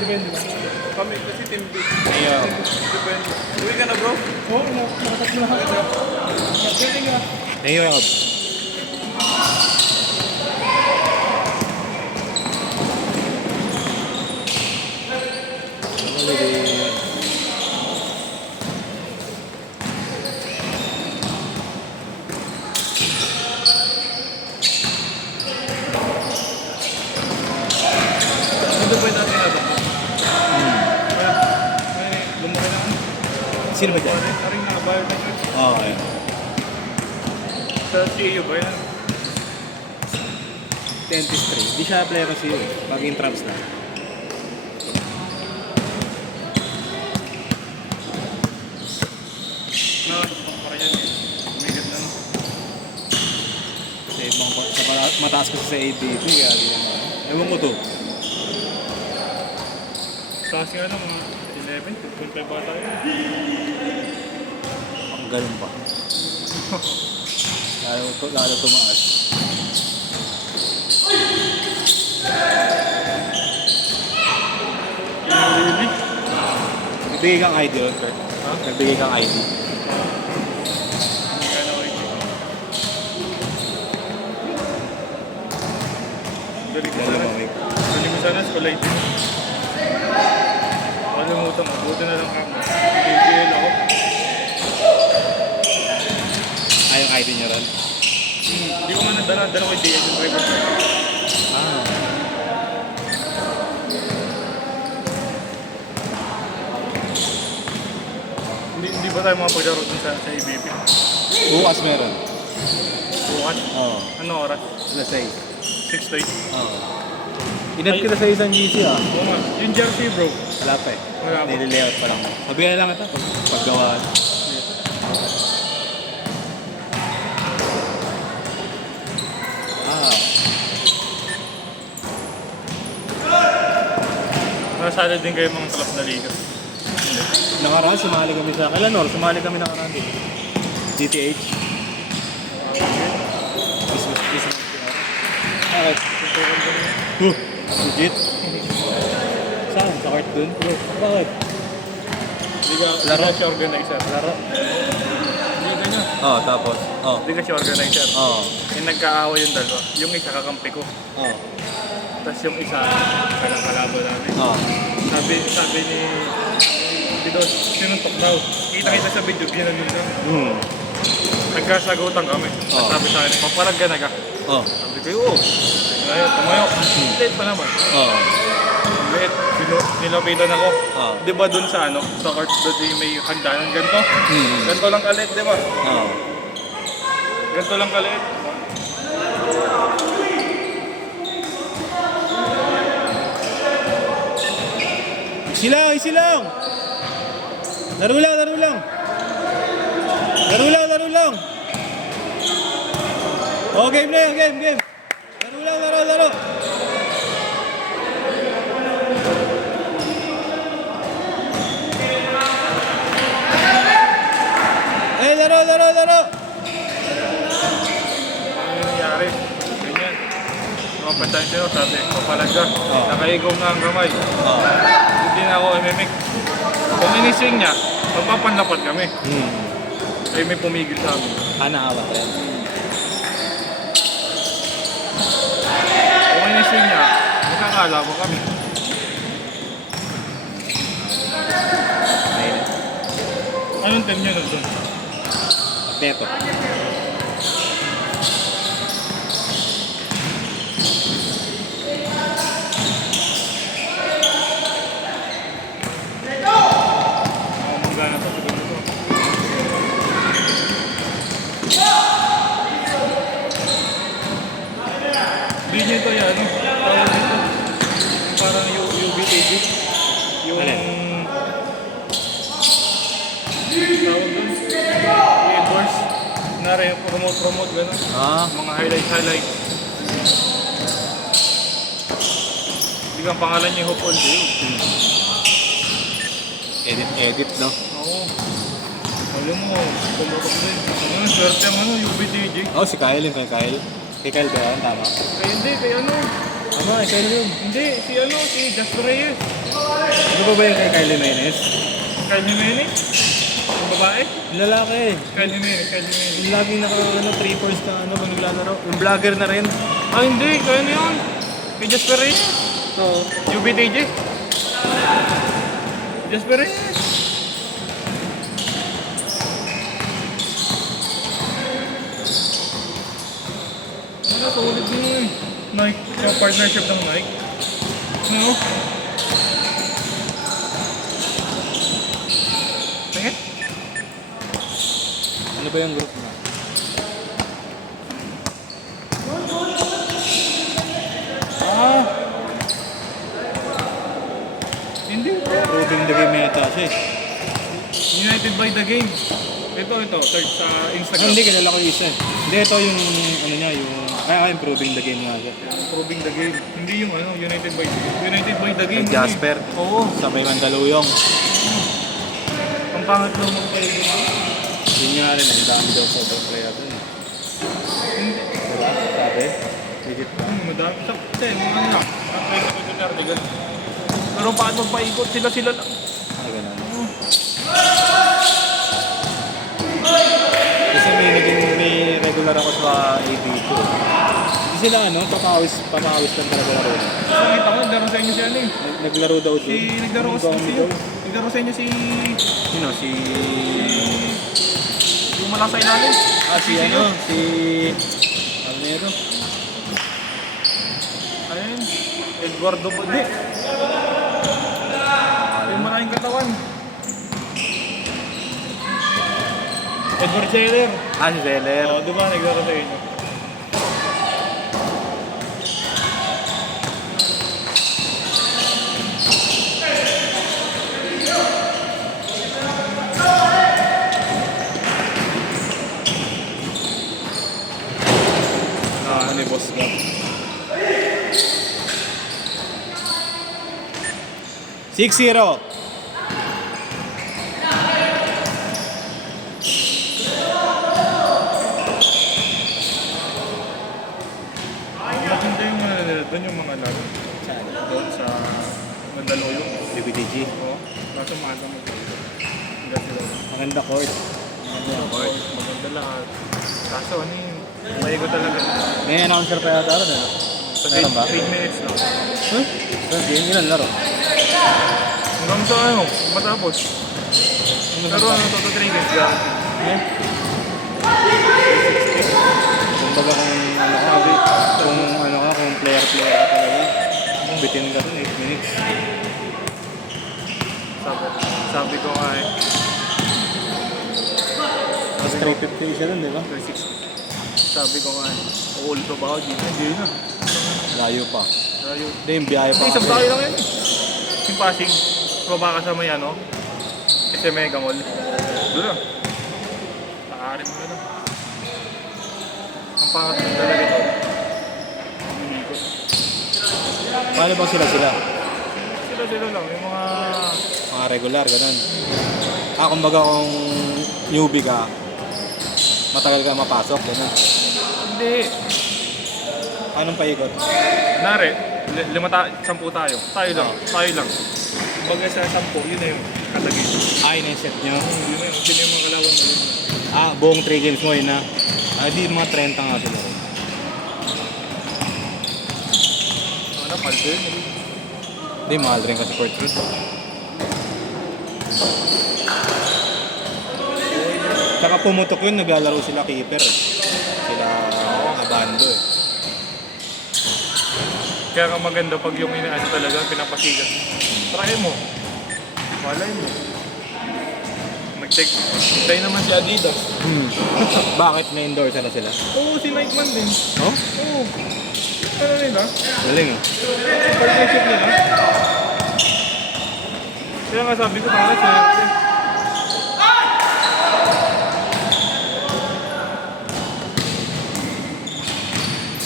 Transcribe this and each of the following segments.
Depende ba? Kami kasi team B. Ayun. Depende. Uwi ka na bro? Oo, nakasat mo lahat. Galing ah. Ayun. Ano ba yung natin na ba? Lumaki na ano? Sino ba dyan? Aring nakabayad na yun. Oo, ayun. Sa CAU ba yan? Dentistry. Di siya player kasi yun. Pag-in traps na. Para yan eh. Umigat na no. Kasi mataas kasi sa ADP. Kaya di naman. Ewan ko to. Kasi ano mga 11, 2.5 bata yun. Ang ganun pa. Lalo tumaas. Really? Nagbigay kang ID ron, sir. Ha? Nagbigay kang ID. Kaya na wait. Galing ko sana. Galing ko sana sa kulay din. Nakalimutan mo. Buti na lang ako. PPL ako. Ay, yung ID niya ron. Hindi ko man nadala. Dala ko yung DH yung driver. Ah. Hindi ba tayo mga paglaro dun sa ABP? Bukas meron. Bukas. Oo. Ano oras? Sila 6. 6 to 8. Oo. Inad kita sa isang GC ah. Oo nga. Yung jersey bro. Wala pa eh. Wala pa. Nililayout pa lang. Sabihan lang ito. Paggawaan. Ah. Nasali din kayo mga club na liga. Nakaraan, sumali kami sa... Kailan or? Sumali kami nakaraan din. GTH. Business. Bakit? Legit? Saan? Sa court dun? Bakit? Hindi ka siya organizer. Laro? Hindi ganyan. Oo, tapos? Oo. Hindi ka siya organizer. Oo. Yung nagkaawa yung dalawa. Yung isa kakampi ko. Oo. Tapos yung isa, kalaban namin. Oo. Sabi ni Pidon, sinuntok daw. Kita sa video, ginanon lang. Nagkasagutan kami. Oo. Sabi sa akin, papalag ka na ka. Oo. Sabi ko, oo. Ngayon, tumayo. Late pa naman. Oo. Late, nilapitan ako. Oo. Di ba dun sa ano, sa court doon may hagdanan ganito? Hmm. Ganito lang kalit, di ba? Oo. Ganito lang kalit. Silang! Laro lang! Oh, game na yun, game! Laro! Eh, laro! Ano nangyari? Ganyan. Mga patansya, sabi, papalag ka. Oo. Nakaigong na ang kamay. Oo. Hindi na ako imimik. Kung inising niya, magpapanlapat kami. Ay may pumigil sa amin. Naawa ka rin. Kung inising niya, magkakalaban kami. Ayun. Anong team niyo doon? Neto. Magana to, siguro to. Hindi niyo ito yan, ano? Tawag dito. Parang UBTG. Yung... Alin? Tawag doon. Endorse. Na rin, promote, gano'n. Ah. Mga highlight. Hindi kang pangalan niya Hope on Day. Edit, no? Oo. Alam mo, tumutok din. Ano, swerte ang ano, UBTG. Oh, si Kyle yun, kay Kyle. Kay Kyle ba yan? Tama. Kaya hindi, kay ano. Ano, Kyle yun. Hindi, si Just Reyes. Ano pa ba yung kay Kylie Menes? Kyle Jimenez? Yung babae? Yung lalaki. Kyle Jimenez, Kyle Jimenez. Yung laging naka, 3-4s na ano, pag naglalaro. Yung vlogger na rin. Ah, hindi. Kaya na yun. Kay Jasper Reyes. So, UBTJ. Jasper Reyes. Ano, solid din yun. Nike, yung partnership ng Nike. Ano? Tingin? ano ba yung group na? Ah! Hindi. Proving the game yata siya eh. United by the game. Ito. Search sa Ah, Instagram. hindi, kilala ko yung isa eh. Hindi, ito yung, ano niya, yung, improving the game nga siya. Proving the game. Hindi yung ano, United by the game. United by the game. Kay Jasper. Hindi. Oo. Sa may Mandaluyong. Ang pangat lang mag-play doon. Yun nga rin, ang dami daw sa player dun. Hindi. Diba? Sabi? Legit ba? Madami. Kasi, mga ano lang. Ang play sa Duterte, ganun. Pero paano magpaikot? Sila lang. Ah, ganun. Kasi may regular ako sa AB ko. Hindi sila ano, papawis lang talaga laro. Nakita ko, naglaro sa inyo si ano eh. Naglaro daw doon. Naglaro ko sa inyo. Naglaro sa inyo si... Sino? Si... Yung mala sa ilalim. Si ano? Si... Almero. Ayun. Eduardo Balde. Yung maraming katawan. Edward Zeller. Si Zeller. Oo, di ba naglaro sa inyo? Ni Boss Gab. 6-0. Maganda yung mga nila doon, yung mga laro. Doon sa Mandaluyong. DBTG. Oo. Kaso maaga mag-play. Hindi sila. Maganda court. Maganda lahat. Kaso ano yun, may ko talaga. May announcer pa yata rin eh. Sa Meron ba? 8 minutes lang. Huh? Game ilan laro? Hanggang sa ano, matapos. Pero ano, toto 3 games guarantee. Kumbaga kung player ka talaga, bitin ka dun 8 minutes. Sabi ko nga eh. Tapos 350 siya dun, di ba? 360. Sabi ko nga eh. All to ba ako dito? Hindi na. Layo pa. Layo. Hindi, yung biyahe pa. Hindi, isang tayo lang yan eh. Yung passing. Baba ka sa may ano. Kasi Mega Mall. Doon lang. Nakaarin mo na lang. Ang pangat ng talaga ito. Umiikot. Paano bang sila? Sila lang. Yung mga... regular, ganun. Kumbaga kung newbie ka, matagal ka mapasok, ganun. Hindi. Anong paikot? Kunwari, 10 tayo. Tayo lang. Baga sa 10, yun na yung katagin. Yun na yung set nyo. Yun na yung sila yung mga kalawan mo yun. Buong 3 games mo, yun na. Di mga 30 nga sila. Ano, paldo yun eh. Hindi, mahal rin kasi court route. Tsaka pumutok yun, naglalaro sila keeper. Sila abando eh. Kaya ka maganda pag yung inaano talaga, pinapasigat. Try mo. Malay mo. Mag-check. Hintay naman si Adidas. Bakit may endorse na sila? Oo, si Nike man din. Oh? Oo. Ano nila? Galing ah. Partnership nila. Kaya nga sabi ko bakit swerte.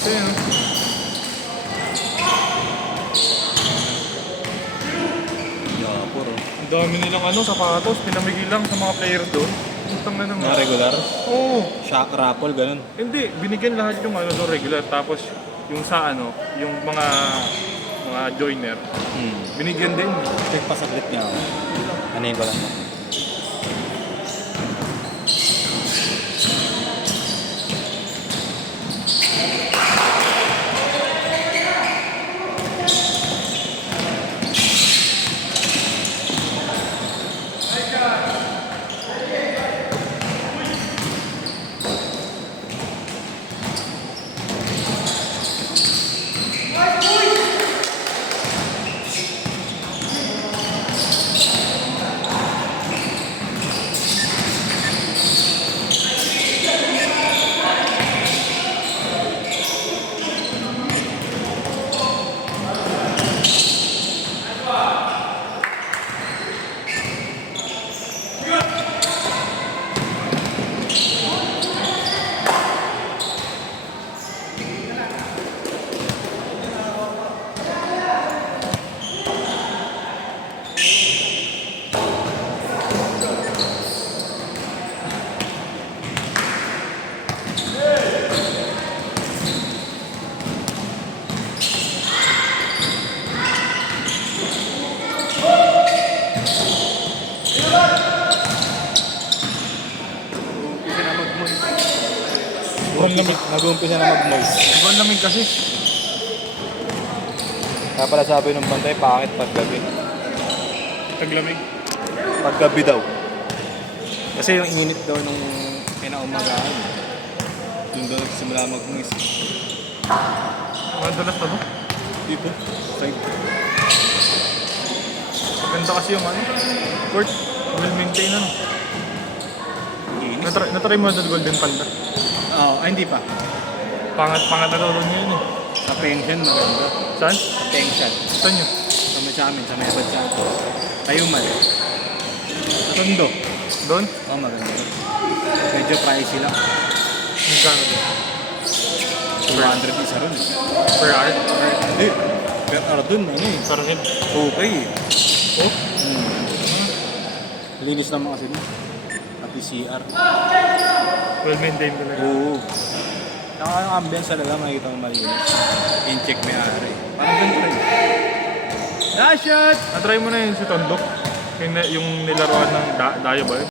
Kaya no? Yapor oh. Ang dami nilang ano, sapatos, pinamigil lang sa mga player doon. Utang na naman. Mga regular? Oo. Shock raffle, ganun. Hindi, binigyan lahat yung ano doon regular. Tapos yung sa ano, yung mga mga joiner. Hmm. Binigyan din. Check pa saglit niya ako. Anin ko lang. Nag-uumpisa na mag-moist. Ibang lamig kasi. Kaya pala sabi ng bantay, pangit paggabi. Taglamig. Paggabi daw. Kasi yung init daw nung pinaumagaan. Doon daw nagsimula mag-moist. Madalas na ba? Dito, side. Maganda kasi yung ano. Court. Well maintain ano. Inis. Natry mo na Golden Panda. Oo, ay hindi pa. Pangat na daw doon yun eh. Sa pension maganda. Saan? Sa pension. Saan yun? Sa amin, sa may abad siya. Tayuman. Tondo. Doon? Oo, maganda. Medyo pricey lang. Magkano doon? 200 isa ron. Per hour? Hindi. Per hour dun, ano eh. Per head? Okay eh. Oh? Linis naman kasi dun. Pati CR. Well maintained talaga. Oo. Ang ambience talaga makikita mo malinis. In-check may ari. Parang ganito rin. Natry mo na yun si Tondo? Yung nilaruan ng Dayo ba yun?